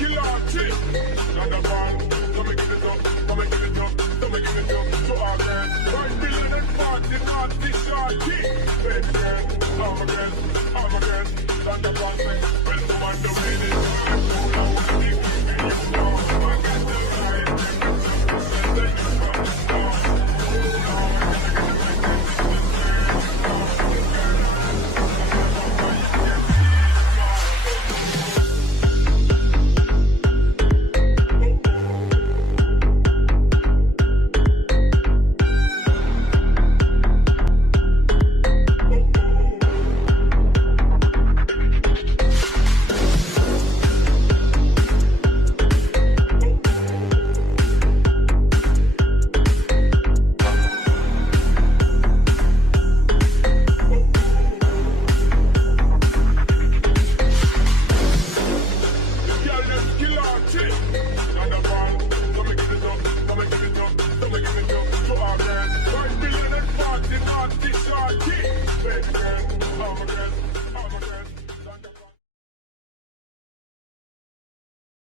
killer chick. And the band, so me give it up, so me give it up, so me give it up. So our girl, 5 million and 40 naughty shorty. Baby girl, I'm a girl, I'm a girl. And the band say, well, come on, the minute. I'm cool, I wanna be with you now. I got the right, and then you come down. Baby girl, I'm a girl.